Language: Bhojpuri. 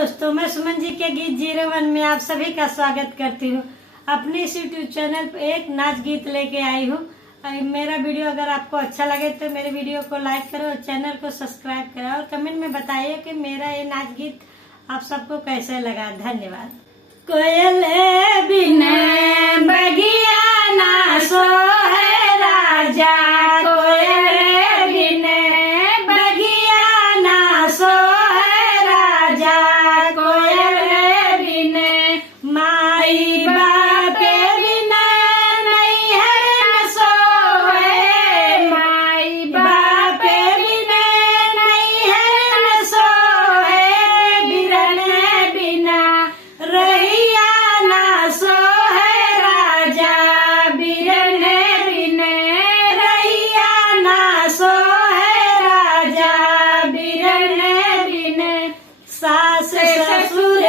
दोस्तों, मैं सुमन जी के गीत 01 में आप सभी का स्वागत करती हूँ। अपने इस यूट्यूब चैनल पर एक नाच गीत लेके आई हूँ। मेरा वीडियो अगर आपको अच्छा लगे तो मेरे वीडियो को लाइक करो और चैनल को सब्सक्राइब करो और कमेंट में बताइए कि मेरा ये नाच गीत आप सबको कैसे लगा। धन्यवाद। कोयल बिना बगिया ना सोहे राजा, कोयल बिना बगिया ना सोहे राजा, कोयल बिना माई बापे बिना नैहर न सोहे, माई बापे बिना नैहर न सोहे, बिरन बिना रहिया ना सोहे राजा, बिरन बिना रहिया ना सोहे राजा, बिरन बिना सास ससुर